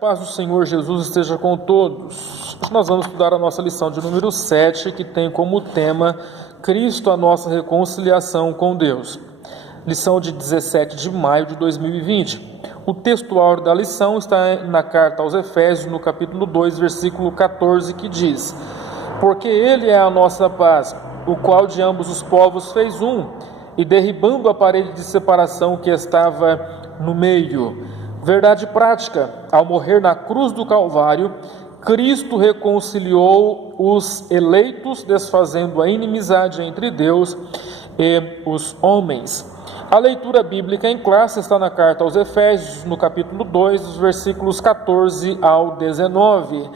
A paz do Senhor Jesus esteja com todos. Hoje nós vamos estudar a nossa lição de número 7, que tem como tema Cristo, a nossa reconciliação com Deus. Lição de 17 de maio de 2020. O texto áureo da lição está na carta aos Efésios, no capítulo 2, versículo 14, que diz: Porque Ele é a nossa paz, o qual de ambos os povos fez um, e derribando a parede de separação que estava no meio. Verdade prática: ao morrer na cruz do Calvário, Cristo reconciliou os eleitos, desfazendo a inimizade entre Deus e os homens. A leitura bíblica em classe está na carta aos Efésios, no capítulo 2, dos versículos 14 ao 19.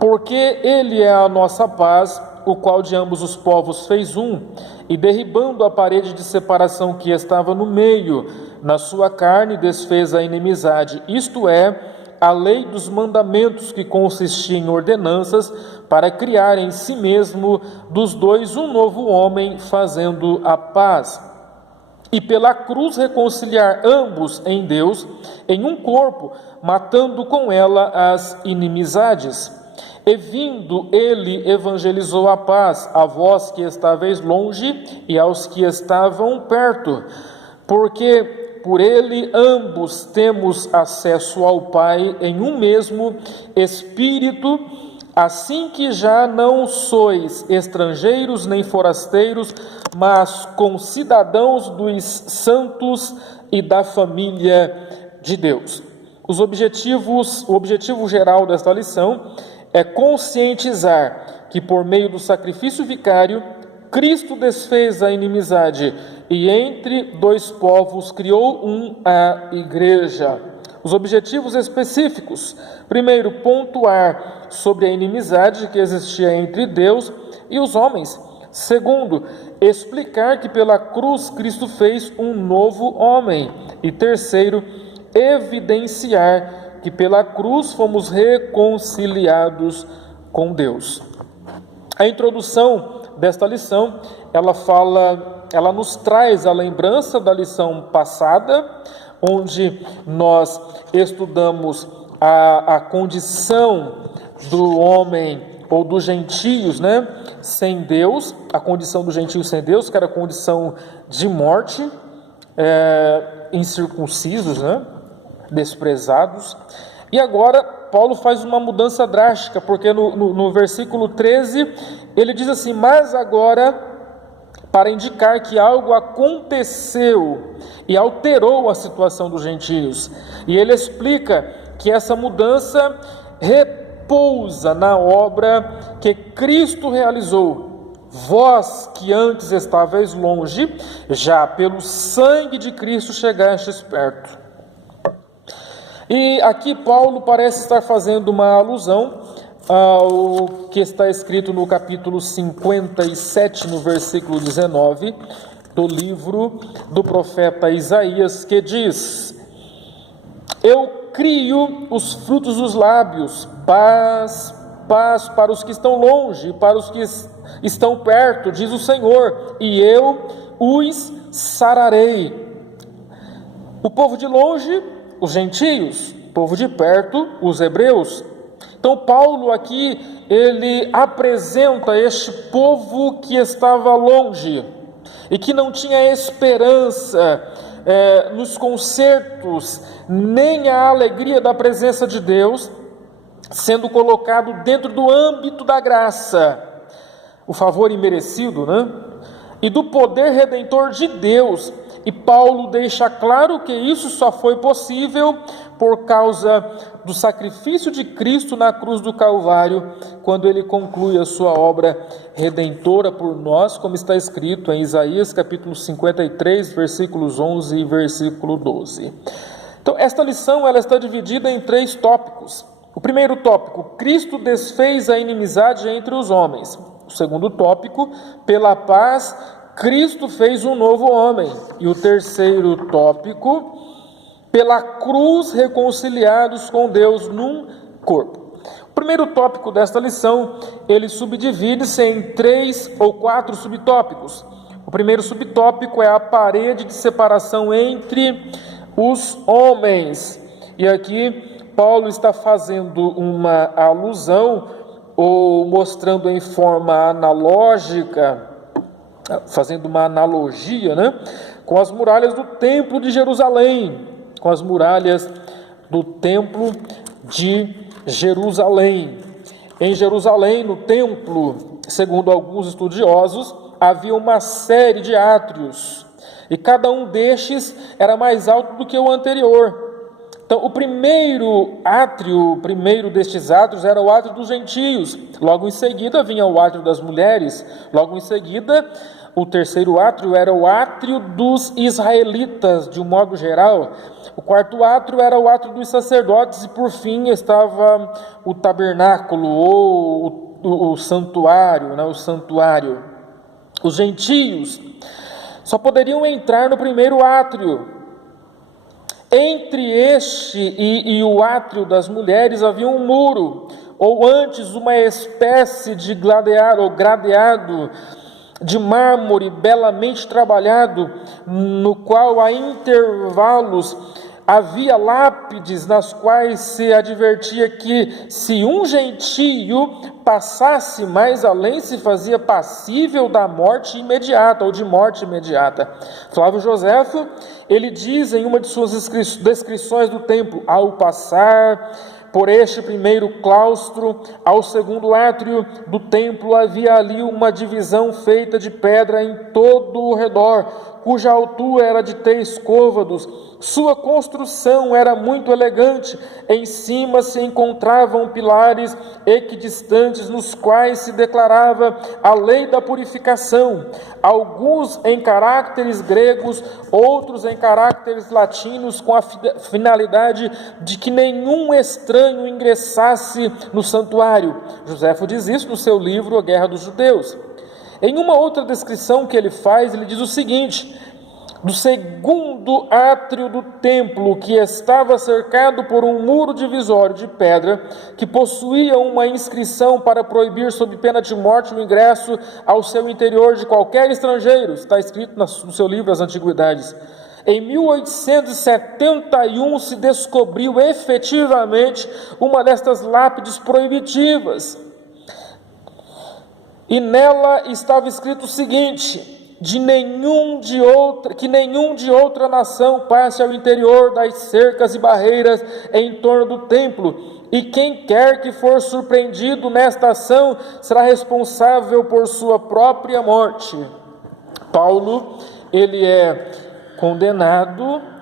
Porque Ele é a nossa paz, o qual de ambos os povos fez um, e derribando a parede de separação que estava no meio, na sua carne desfez a inimizade, isto é, a lei dos mandamentos, que consistia em ordenanças, para criar em si mesmo dos dois um novo homem, fazendo a paz. E pela cruz reconciliar ambos em Deus, em um corpo, matando com ela as inimizades. E vindo ele evangelizou a paz, a vós que estáveis longe e aos que estavam perto, porque por ele ambos temos acesso ao Pai em um mesmo Espírito, assim que já não sois estrangeiros nem forasteiros, mas concidadãos dos santos e da família de Deus. O objetivo geral desta lição é conscientizar que por meio do sacrifício vicário, Cristo desfez a inimizade e entre dois povos criou a igreja. Os objetivos específicos: primeiro, pontuar sobre a inimizade que existia entre Deus e os homens. Segundo, explicar que pela cruz Cristo fez um novo homem. E terceiro, evidenciar que pela cruz fomos reconciliados com Deus. A introdução desta lição, ela nos traz a lembrança da lição passada, onde nós estudamos a condição do homem ou dos gentios, sem Deus, a condição dos gentios sem Deus, que era a condição de morte, incircuncisos, desprezados. E agora Paulo faz uma mudança drástica, porque no versículo 13 ele diz assim: mas agora, para indicar que algo aconteceu e alterou a situação dos gentios. E ele explica que essa mudança repousa na obra que Cristo realizou. Vós que antes estáveis longe, já pelo sangue de Cristo chegastes perto. E aqui Paulo parece estar fazendo uma alusão ao que está escrito no capítulo 57, no versículo 19, do livro do profeta Isaías, que diz: Eu crio os frutos dos lábios, paz para os que estão longe, para os que estão perto, diz o Senhor, e eu os sararei. O povo de longe, os gentios; o povo de perto, os hebreus. Então Paulo aqui, ele apresenta este povo que estava longe e que não tinha esperança nos concertos, nem a alegria da presença de Deus, sendo colocado dentro do âmbito da graça, o favor imerecido, e do poder redentor de Deus. E Paulo deixa claro que isso só foi possível por causa do sacrifício de Cristo na cruz do Calvário, quando ele conclui a sua obra redentora por nós, como está escrito em Isaías capítulo 53, versículos 11 e versículo 12. Então, esta lição ela está dividida em 3 tópicos. O primeiro tópico: Cristo desfez a inimizade entre os homens. O segundo tópico: pela paz, Cristo fez um novo homem. E o terceiro tópico: pela cruz reconciliados com Deus num corpo. O primeiro tópico desta lição, ele subdivide-se em 3 ou 4 subtópicos. O primeiro subtópico é a parede de separação entre os homens. E aqui Paulo está fazendo uma alusão, ou mostrando em forma analógica, fazendo uma analogia, né, com as muralhas do Templo de Jerusalém, com as muralhas do Templo de Jerusalém. Em Jerusalém, no templo, segundo alguns estudiosos, havia uma série de átrios, e cada um destes era mais alto do que o anterior. Então, o primeiro destes átrios era o átrio dos gentios. Logo em seguida vinha o átrio das mulheres. Logo em seguida, o terceiro átrio era o átrio dos israelitas, de um modo geral. O quarto átrio era o átrio dos sacerdotes. E por fim estava o tabernáculo, ou o santuário, né? O santuário. Os gentios só poderiam entrar no primeiro átrio. Entre este e o átrio das mulheres havia um muro, ou antes uma espécie de gradeado de mármore belamente trabalhado, no qual a intervalos havia lápides nas quais se advertia que, se um gentio passasse mais além, se fazia passível da morte imediata, ou de morte imediata. Flávio Joséfo, ele diz em uma de suas descrições do templo: ao passar por este primeiro claustro ao segundo átrio do templo, havia ali uma divisão feita de pedra em todo o redor, cuja altura era de 3 côvados. Sua construção era muito elegante. Em cima se encontravam pilares equidistantes, nos quais se declarava a lei da purificação, alguns em caracteres gregos, outros em caracteres latinos, com a finalidade de que nenhum estranho ingressasse no santuário. Joséfo diz isso no seu livro A Guerra dos Judeus. Em uma outra descrição que ele faz, ele diz o seguinte: do segundo átrio do templo, que estava cercado por um muro divisório de pedra, que possuía uma inscrição para proibir, sob pena de morte, o ingresso ao seu interior de qualquer estrangeiro. Está escrito no seu livro As Antiguidades. Em 1871 se descobriu efetivamente uma destas lápides proibitivas. E nela estava escrito o seguinte: que nenhum de outra nação passe ao interior das cercas e barreiras em torno do templo, e quem quer que for surpreendido nesta ação será responsável por sua própria morte. Paulo, ele é condenado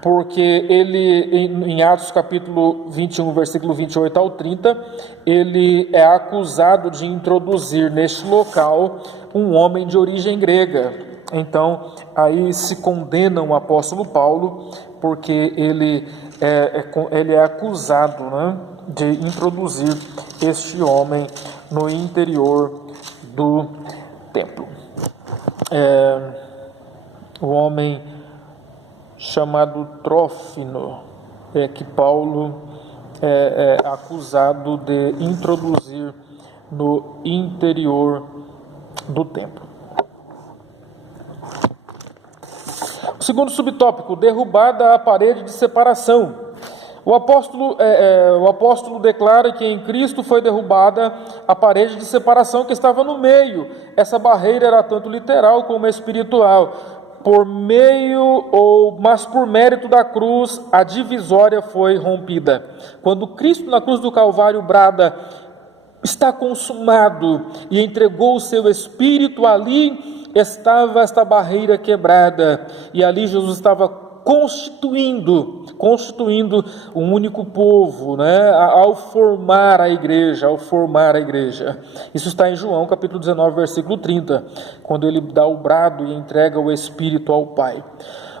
porque ele, em Atos capítulo 21, versículo 28 ao 30, ele é acusado de introduzir neste local um homem de origem grega. Então, aí se condena o apóstolo Paulo, porque ele é acusado, né, de introduzir este homem no interior do templo. O homem chamado Trófimo, que Paulo é acusado de introduzir no interior do templo. O segundo subtópico: derrubada a parede de separação. O apóstolo declara que em Cristo foi derrubada a parede de separação que estava no meio. Essa barreira era tanto literal como espiritual. Mas por mérito da cruz, a divisória foi rompida. Quando Cristo na cruz do Calvário brada: está consumado, e entregou o seu Espírito, ali estava esta barreira quebrada, e ali Jesus estava constituindo um único povo, né, ao formar a igreja. Isso está em João capítulo 19, versículo 30, quando ele dá o brado e entrega o Espírito ao Pai.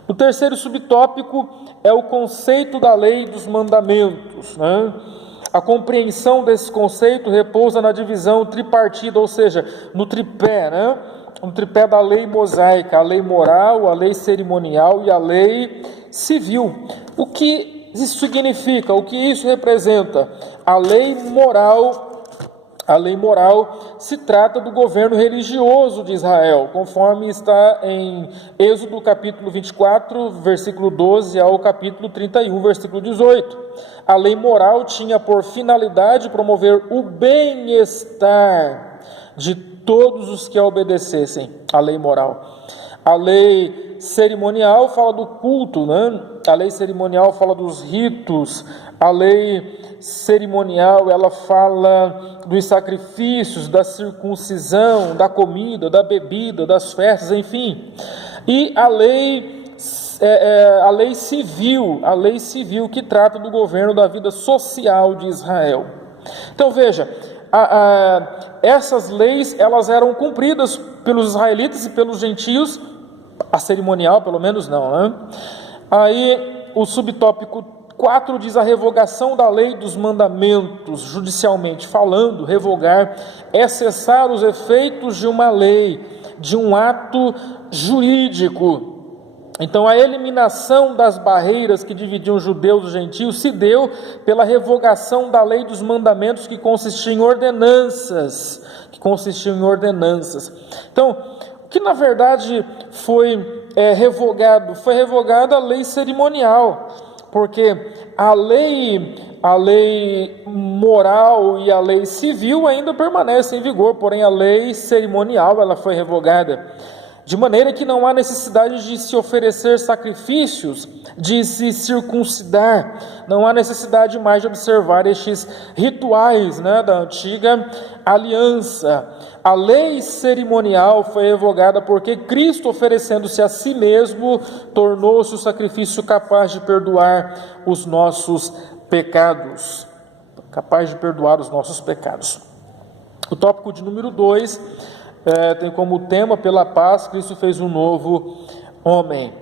O terceiro subtópico é o conceito da lei dos mandamentos, né? A compreensão desse conceito repousa na divisão tripartida, ou seja, no tripé, né? No tripé da lei mosaica: a lei moral, a lei cerimonial e a lei civil. O que isso significa? O que isso representa? A lei moral A lei moral se trata do governo religioso de Israel, conforme está em Êxodo capítulo 24, versículo 12 ao capítulo 31, versículo 18. A lei moral tinha por finalidade promover o bem-estar de todos os que a obedecessem à lei moral. A lei cerimonial fala do culto, né? A lei cerimonial fala dos ritos. A lei cerimonial, ela fala dos sacrifícios, da circuncisão, da comida, da bebida, das festas, enfim. E a lei civil que trata do governo da vida social de Israel. Então veja, essas leis, elas eram cumpridas pelos israelitas e pelos gentios, a cerimonial pelo menos não, né? Aí o subtópico 4 diz a revogação da lei dos mandamentos, judicialmente falando. Revogar é cessar os efeitos de uma lei, de um ato jurídico. Então a eliminação das barreiras que dividiam os judeus dos gentios se deu pela revogação da lei dos mandamentos, que consistia em ordenanças, Então, o que na verdade foi revogado? Foi revogada a lei cerimonial, porque a lei moral e a lei civil ainda permanecem em vigor, porém a lei cerimonial ela foi revogada, de maneira que não há necessidade de se oferecer sacrifícios, de se circuncidar, não há necessidade mais de observar estes rituais, né, da antiga aliança. A lei cerimonial foi revogada porque Cristo, oferecendo-se a si mesmo, tornou-se o sacrifício capaz de perdoar os nossos pecados. O tópico de número 2 tem como tema: pela paz, Cristo fez um novo homem.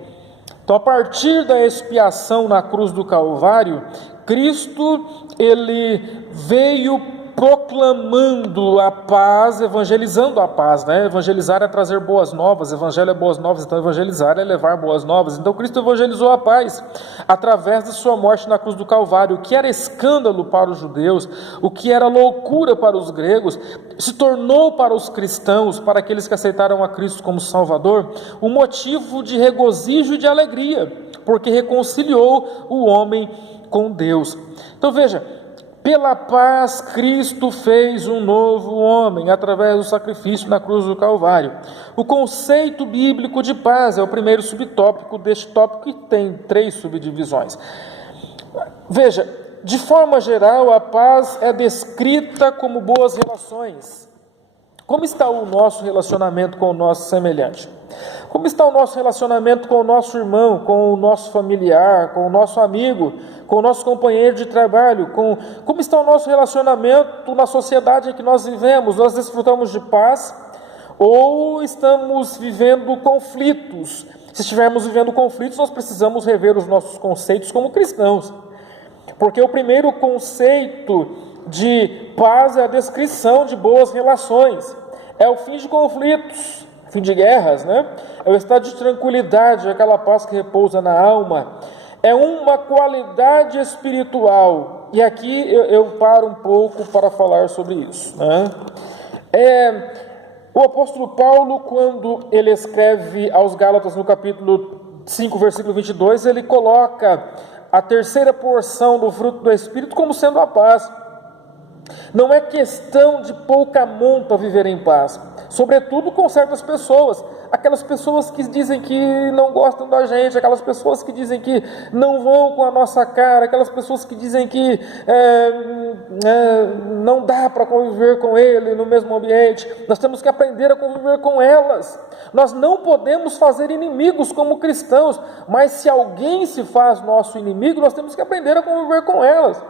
Então, a partir da expiação na cruz do Calvário, Cristo, ele veio proclamando a paz, evangelizando a paz, né? Evangelizar é trazer boas novas, evangelho é boas novas, então evangelizar é levar boas novas. Então Cristo evangelizou a paz através de sua morte na cruz do Calvário. O que era escândalo para os judeus, o que era loucura para os gregos, se tornou para os cristãos, para aqueles que aceitaram a Cristo como Salvador, um motivo de regozijo e de alegria, porque reconciliou o homem com Deus. Então veja, pela paz, Cristo fez um novo homem, através do sacrifício na cruz do Calvário. O conceito bíblico de paz é o primeiro subtópico deste tópico, que tem 3 subdivisões. Veja, de forma geral, a paz é descrita como boas relações. Como está o nosso relacionamento com o nosso semelhante? Como está o nosso relacionamento com o nosso irmão, com o nosso familiar, com o nosso amigo, com o nosso companheiro de trabalho? Como está o nosso relacionamento na sociedade em que nós vivemos? Nós desfrutamos de paz ou estamos vivendo conflitos? Se estivermos vivendo conflitos, nós precisamos rever os nossos conceitos como cristãos. Porque o primeiro conceito de paz é a descrição de boas relações. É o fim de conflitos, fim de guerras, né? É o estado de tranquilidade, aquela paz que repousa na alma. É uma qualidade espiritual. E aqui eu paro um pouco para falar sobre isso, né? O apóstolo Paulo, quando ele escreve aos Gálatas no capítulo 5, versículo 22, ele coloca a terceira porção do fruto do Espírito como sendo a paz. Não é questão de pouca monta viver em paz, sobretudo com certas pessoas, aquelas pessoas que dizem que não gostam da gente, aquelas pessoas que dizem que não vão com a nossa cara, aquelas pessoas que dizem que não dá para conviver com ele no mesmo ambiente. Nós temos que aprender a conviver com elas. Nós não podemos fazer inimigos como cristãos, mas se alguém se faz nosso inimigo, nós temos que aprender a conviver com elas.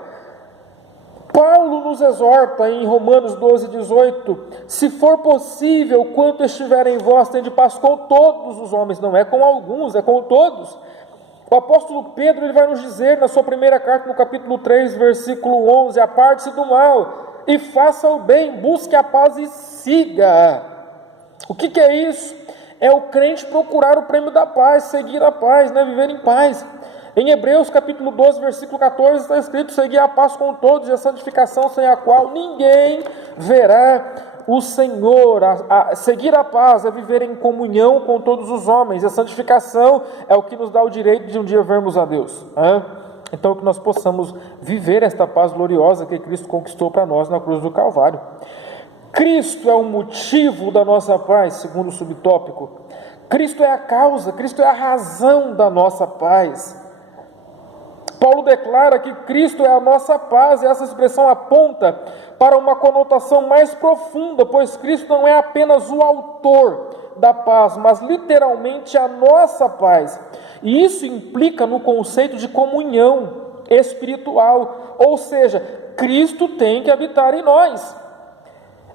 Paulo nos exorta em Romanos 12, 18: se for possível, quanto estiver em vós, tende paz com todos os homens. Não é com alguns, é com todos. O apóstolo Pedro, ele vai nos dizer na sua primeira carta, no capítulo 3, versículo 11: aparte-se do mal e faça o bem, busque a paz e siga. O que é isso? É o crente procurar o prêmio da paz, seguir a paz, né? Viver em paz. Em Hebreus capítulo 12, versículo 14, está escrito: segui a paz com todos e a santificação, sem a qual ninguém verá o Senhor. Seguir a paz é viver em comunhão com todos os homens. A santificação é o que nos dá o direito de um dia vermos a Deus. Então, que nós possamos viver esta paz gloriosa que Cristo conquistou para nós na cruz do Calvário. Cristo é o motivo da nossa paz, segundo o subtópico. Cristo é a causa, Cristo é a razão da nossa paz. Paulo declara que Cristo é a nossa paz, e essa expressão aponta para uma conotação mais profunda, pois Cristo não é apenas o autor da paz, mas literalmente a nossa paz. E isso implica no conceito de comunhão espiritual, ou seja, Cristo tem que habitar em nós.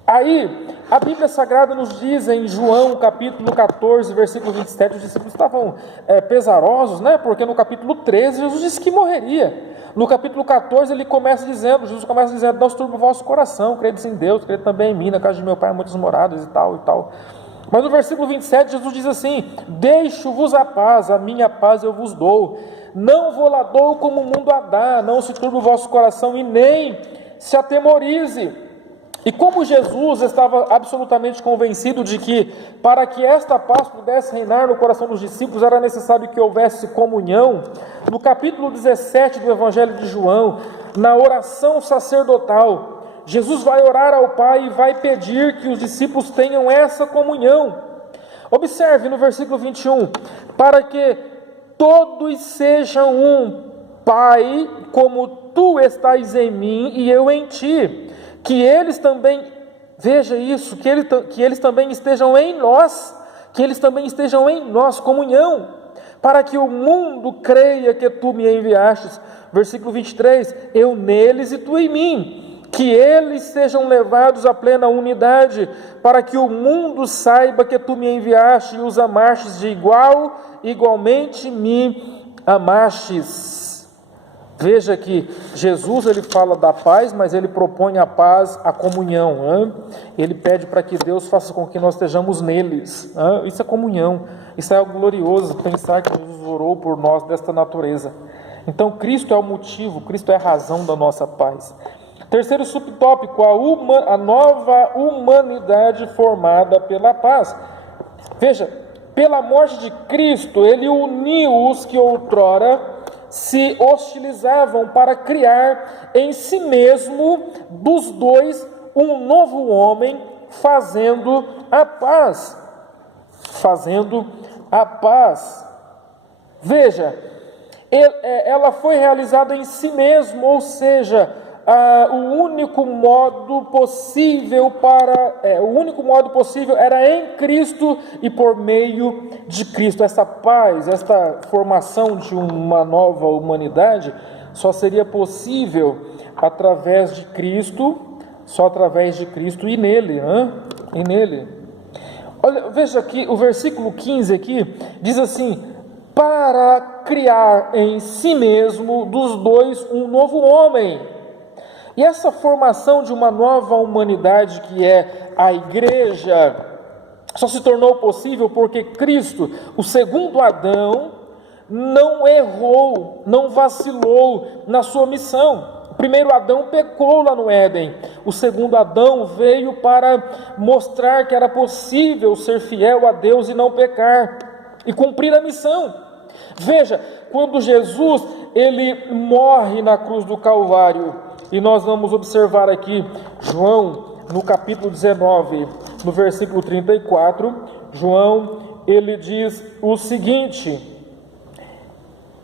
Aí, a Bíblia Sagrada nos diz em João capítulo 14, versículo 27, os discípulos estavam pesarosos, porque no capítulo 13 Jesus disse que morreria. No capítulo 14 Jesus começa dizendo: não se turbe o vosso coração, credes em Deus, crede também em mim, na casa de meu pai há muitas moradas e tal e tal. Mas no versículo 27 Jesus diz assim: deixo-vos a paz, a minha paz eu vos dou, não vou lá dou como o mundo a dá, não se turbe o vosso coração e nem se atemorize. E como Jesus estava absolutamente convencido de que, para que esta paz pudesse reinar no coração dos discípulos, era necessário que houvesse comunhão, no capítulo 17 do Evangelho de João, na oração sacerdotal, Jesus vai orar ao Pai e vai pedir que os discípulos tenham essa comunhão. Observe no versículo 21, para que todos sejam um, Pai, como tu estás em mim e eu em ti. Que eles também, veja isso, que eles também estejam em nós, comunhão, para que o mundo creia que tu me enviastes. Versículo 23, eu neles e tu em mim, que eles sejam levados à plena unidade, para que o mundo saiba que tu me enviaste e os amastes de igualmente me amastes. Veja que Jesus ele fala da paz, mas ele propõe a paz, a comunhão. Ele pede para que Deus faça com que nós estejamos neles. Isso é comunhão. Isso é algo glorioso, pensar que Jesus orou por nós desta natureza. Então Cristo é o motivo, Cristo é a razão da nossa paz. Terceiro subtópico, a nova humanidade formada pela paz. Veja, pela morte de Cristo, ele uniu os que outrora se hostilizavam para criar em si mesmo dos dois um novo homem, fazendo a paz. Veja, ela foi realizada em si mesmo, ou seja, o único modo possível era em Cristo e por meio de Cristo. Essa paz, esta formação de uma nova humanidade só seria possível através de Cristo, e nele, e nele. Olha, veja aqui, o versículo 15 aqui diz assim: para criar em si mesmo dos dois um novo homem. E essa formação de uma nova humanidade, que é a igreja, só se tornou possível porque Cristo, o segundo Adão, não errou, não vacilou na sua missão. O primeiro Adão pecou lá no Éden. O segundo Adão veio para mostrar que era possível ser fiel a Deus e não pecar, e cumprir a missão. Veja, quando Jesus ele morre na cruz do Calvário, e nós vamos observar aqui, João, no capítulo 19, no versículo 34, João, ele diz o seguinte: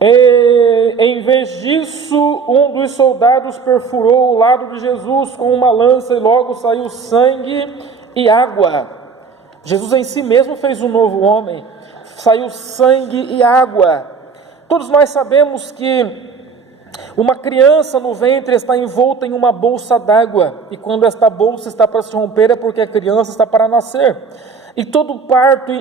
em vez disso, um dos soldados perfurou o lado de Jesus com uma lança e logo saiu sangue e água. Jesus em si mesmo fez um novo homem, saiu sangue e água. Todos nós sabemos que uma criança no ventre está envolta em uma bolsa d'água, e quando esta bolsa está para se romper é porque a criança está para nascer. Em todo parto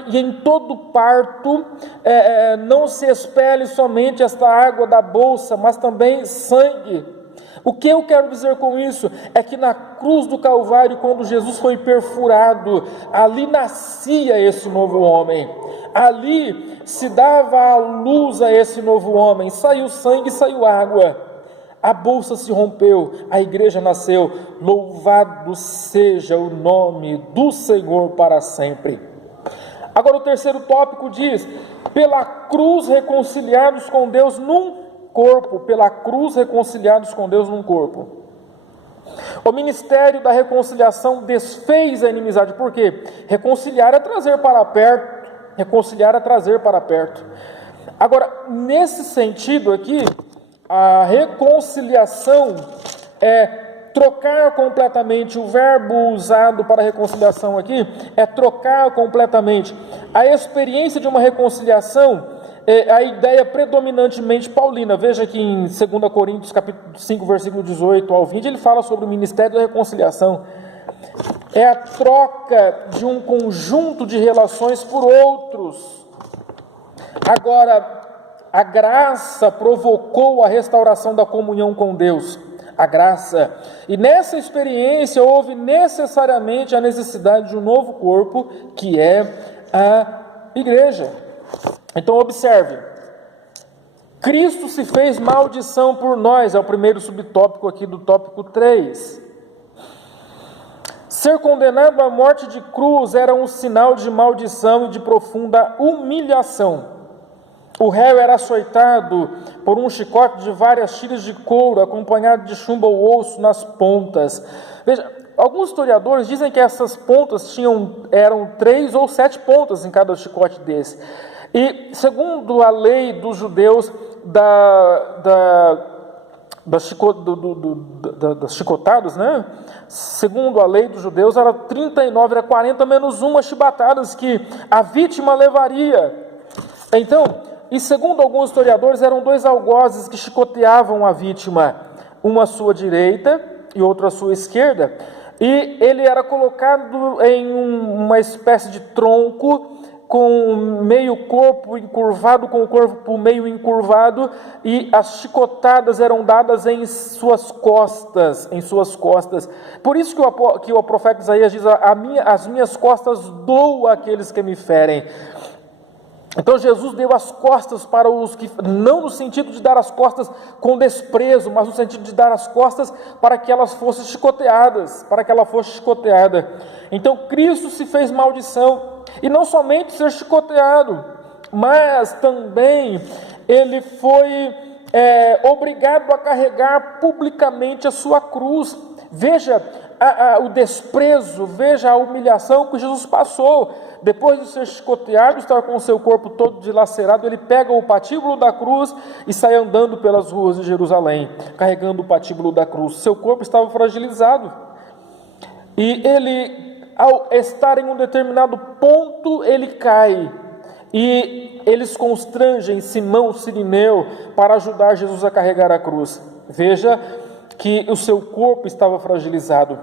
não se expele somente esta água da bolsa, mas também sangue. O que eu quero dizer com isso é que na cruz do Calvário, quando Jesus foi perfurado, ali nascia esse novo homem, ali se dava a luz a esse novo homem, saiu sangue, saiu água, a bolsa se rompeu, a igreja nasceu. Louvado seja o nome do Senhor para sempre. Agora o terceiro tópico diz: pela cruz reconciliados com Deus num corpo, pela cruz reconciliados com Deus num corpo. O ministério da reconciliação desfez a inimizade. Por quê? Reconciliar é trazer para perto, reconciliar é trazer para perto. Agora, nesse sentido aqui, a reconciliação é trocar completamente. O verbo usado para reconciliação aqui é trocar completamente. A experiência de uma reconciliação é a ideia predominantemente paulina. Veja que em 2 Coríntios capítulo 5, versículo 18 ao 20, ele fala sobre o ministério da reconciliação. É a troca de um conjunto de relações por outros. Agora, a graça provocou a restauração da comunhão com Deus. A graça. E nessa experiência houve necessariamente a necessidade de um novo corpo, que é a igreja. Então observe, Cristo se fez maldição por nós, é o primeiro subtópico aqui do tópico 3. Ser condenado à morte de cruz era um sinal de maldição e de profunda humilhação. O réu era açoitado por um chicote de várias tiras de couro, acompanhado de chumbo ou osso nas pontas. Veja, alguns historiadores dizem que essas pontas eram 3 ou 7 pontas em cada chicote desse. E segundo a lei dos judeus das chicotadas, né? Segundo a lei dos judeus, era 39, era 40 menos uma chibatadas que a vítima levaria. Então, e segundo alguns historiadores, eram 2 algozes que chicoteavam a vítima, uma à sua direita e outro à sua esquerda, e ele era colocado em uma espécie de tronco, com meio corpo encurvado, com o corpo meio encurvado, e as chicotadas eram dadas em suas costas, Por isso que o profeta Isaías diz: as minhas costas dou àqueles que me ferem. Então Jesus deu as costas para os que, não no sentido de dar as costas com desprezo, mas no sentido de dar as costas para que elas fossem chicoteadas, Então Cristo se fez maldição, e não somente ser chicoteado, mas também ele foi obrigado a carregar publicamente a sua cruz. Veja o desprezo, veja a humilhação que Jesus passou. Depois de ser chicoteado, estar com o seu corpo todo dilacerado, ele pega o patíbulo da cruz e sai andando pelas ruas de Jerusalém, carregando o patíbulo da cruz. Seu corpo estava fragilizado. E ele, ao estar em um determinado ponto, ele cai. E eles constrangem Simão o Cirineu para ajudar Jesus a carregar a cruz. Veja que o seu corpo estava fragilizado,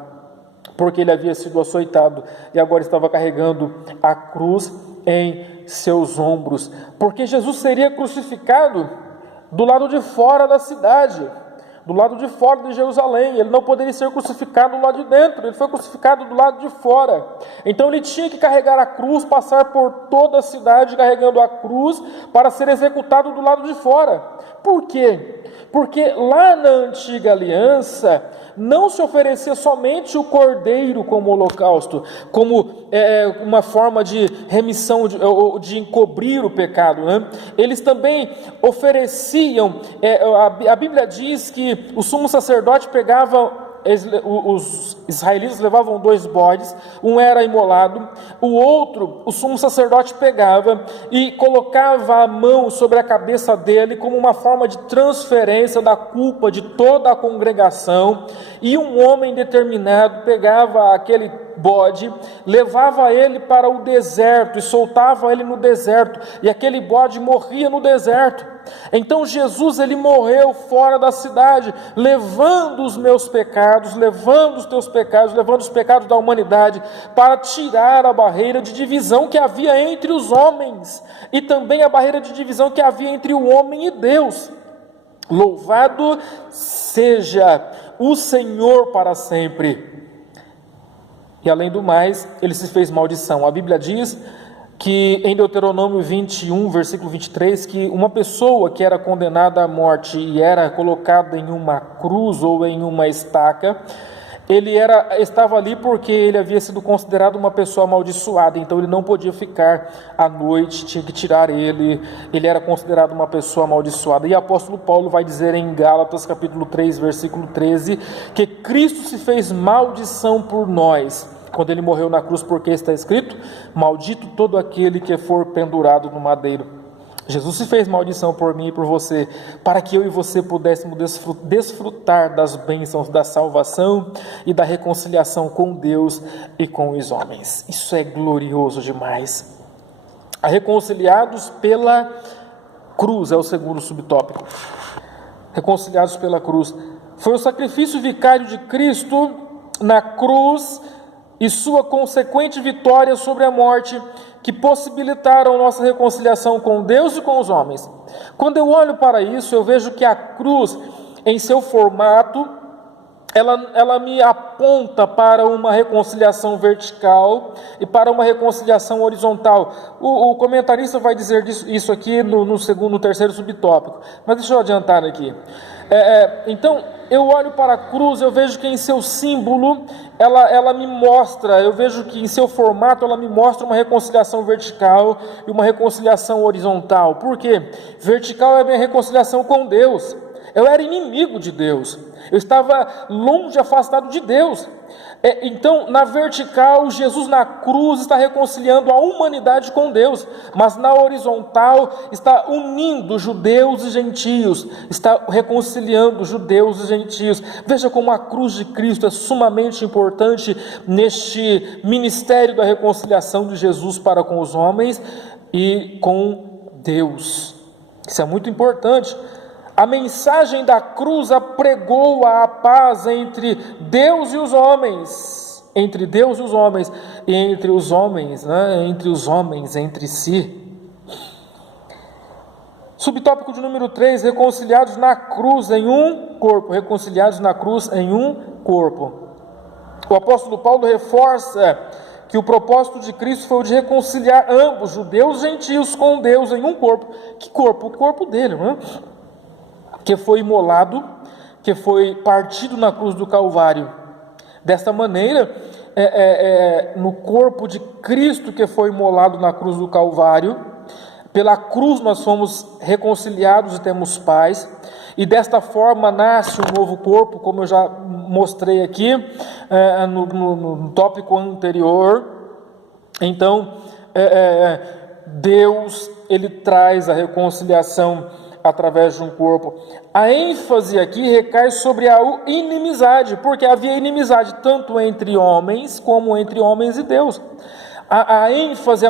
porque ele havia sido açoitado e agora estava carregando a cruz em seus ombros, porque Jesus seria crucificado do lado de fora da cidade, do lado de fora de Jerusalém. Ele não poderia ser crucificado do lado de dentro, ele foi crucificado do lado de fora. Então ele tinha que carregar a cruz, passar por toda a cidade carregando a cruz para ser executado do lado de fora. Por quê? Porque lá na antiga aliança não se oferecia somente o cordeiro como holocausto, como uma forma de remissão, de encobrir o pecado, né? Eles também ofereciam, a Bíblia diz que o sumo sacerdote pegava, os israelitas levavam 2 bodes, um era imolado, o outro o sumo sacerdote pegava e colocava a mão sobre a cabeça dele como uma forma de transferência da culpa de toda a congregação, e um homem determinado pegava aquele bode, levava ele para o deserto e soltava ele no deserto, e aquele bode morria no deserto. Então Jesus, ele morreu fora da cidade, levando os meus pecados, levando os teus pecados, levando os pecados da humanidade, para tirar a barreira de divisão que havia entre os homens, e também a barreira de divisão que havia entre o homem e Deus. Louvado seja o Senhor para sempre. E além do mais, ele se fez maldição. A Bíblia diz que em Deuteronômio 21, versículo 23, que uma pessoa que era condenada à morte e era colocada em uma cruz ou em uma estaca, estava ali porque ele havia sido considerado uma pessoa amaldiçoada, então ele não podia ficar à noite, tinha que tirar ele era considerado uma pessoa amaldiçoada. E o apóstolo Paulo vai dizer em Gálatas capítulo 3, versículo 13, que Cristo se fez maldição por nós, quando ele morreu na cruz, porque está escrito: maldito todo aquele que for pendurado no madeiro. Jesus se fez maldição por mim e por você, para que eu e você pudéssemos desfrutar das bênçãos da salvação e da reconciliação com Deus e com os homens. Isso é glorioso demais. Reconciliados pela cruz é o segundo subtópico. Reconciliados pela cruz. Foi o sacrifício vicário de Cristo na cruz e sua consequente vitória sobre a morte que possibilitaram nossa reconciliação com Deus e com os homens. Quando eu olho para isso, eu vejo que a cruz, em seu formato, ela me aponta para uma reconciliação vertical e para uma reconciliação horizontal. O comentarista vai dizer isso aqui no terceiro subtópico, mas deixa eu adiantar aqui. Então, eu olho para a cruz, eu vejo que em seu símbolo, ela me mostra, eu vejo que em seu formato, ela me mostra uma reconciliação vertical e uma reconciliação horizontal. Por quê? Vertical é a minha reconciliação com Deus. Eu era inimigo de Deus, eu estava longe, afastado de Deus. Então, na vertical, Jesus na cruz está reconciliando a humanidade com Deus, mas na horizontal está unindo judeus e gentios, está reconciliando judeus e gentios. Veja como a cruz de Cristo é sumamente importante neste ministério da reconciliação de Jesus para com os homens e com Deus. Isso é muito importante. A mensagem da cruz apregou a paz entre Deus e os homens, entre Deus e os homens, e entre os homens, entre os homens, entre si. Subtópico de número 3, reconciliados na cruz em um corpo, reconciliados na cruz em um corpo. O apóstolo Paulo reforça que o propósito de Cristo foi o de reconciliar ambos, judeus e gentios, com Deus em um corpo. Que corpo? O corpo dele, que foi imolado, que foi partido na cruz do Calvário. Desta maneira, no corpo de Cristo que foi imolado na cruz do Calvário, pela cruz nós fomos reconciliados e temos paz, e desta forma nasce um novo corpo, como eu já mostrei aqui no tópico anterior. Então, Deus, ele traz a reconciliação através de um corpo. A ênfase aqui recai sobre a inimizade, porque havia inimizade tanto entre homens como entre homens e Deus. A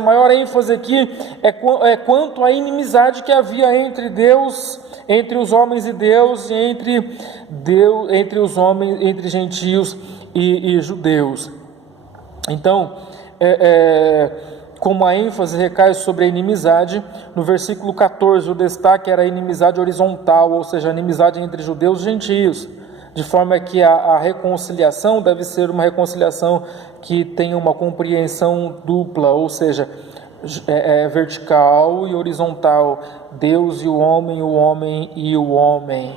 maior ênfase aqui é quanto à inimizade que havia entre Deus, entre os homens e Deus, e entre os homens, entre gentios e judeus. Então, como a ênfase recai sobre a inimizade, no versículo 14 o destaque era a inimizade horizontal, ou seja, a inimizade entre judeus e gentios, de forma que a reconciliação deve ser uma reconciliação que tenha uma compreensão dupla, ou seja, vertical e horizontal, Deus e o homem e o homem.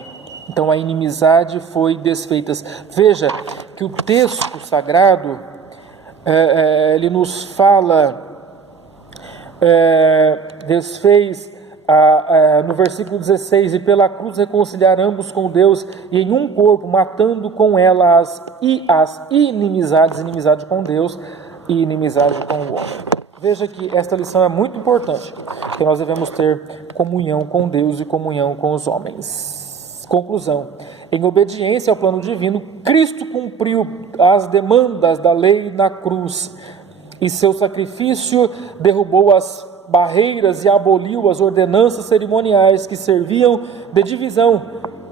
Então a inimizade foi desfeita. Veja que o texto sagrado, ele nos fala, desfez no versículo 16, e pela cruz reconciliar ambos com Deus e em um corpo, matando com ela as inimizades, inimizade com Deus e inimizade com o homem. Veja que esta lição é muito importante, que nós devemos ter comunhão com Deus e comunhão com os homens. Conclusão: em obediência ao plano divino, Cristo cumpriu as demandas da lei na cruz, e seu sacrifício derrubou as barreiras e aboliu as ordenanças cerimoniais que serviam de divisão.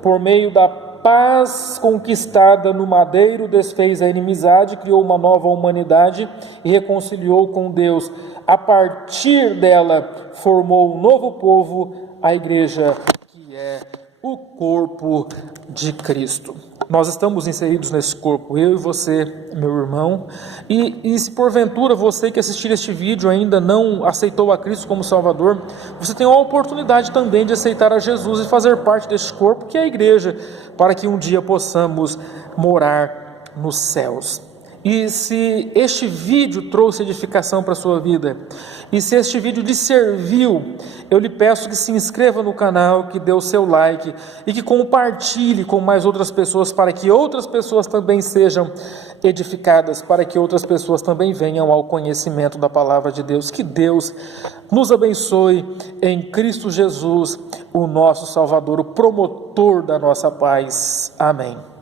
Por meio da paz conquistada no madeiro, desfez a inimizade, criou uma nova humanidade e reconciliou com Deus. A partir dela, formou um novo povo, a igreja, que é o corpo de Cristo. Nós estamos inseridos nesse corpo, eu e você, meu irmão, e se porventura você que assistir este vídeo ainda não aceitou a Cristo como Salvador, você tem a oportunidade também de aceitar a Jesus e fazer parte deste corpo que é a igreja, para que um dia possamos morar nos céus. E se este vídeo trouxe edificação para a sua vida, e se este vídeo lhe serviu, eu lhe peço que se inscreva no canal, que dê o seu like e que compartilhe com mais outras pessoas, para que outras pessoas também sejam edificadas, para que outras pessoas também venham ao conhecimento da palavra de Deus. Que Deus nos abençoe em Cristo Jesus, o nosso Salvador, o promotor da nossa paz. Amém.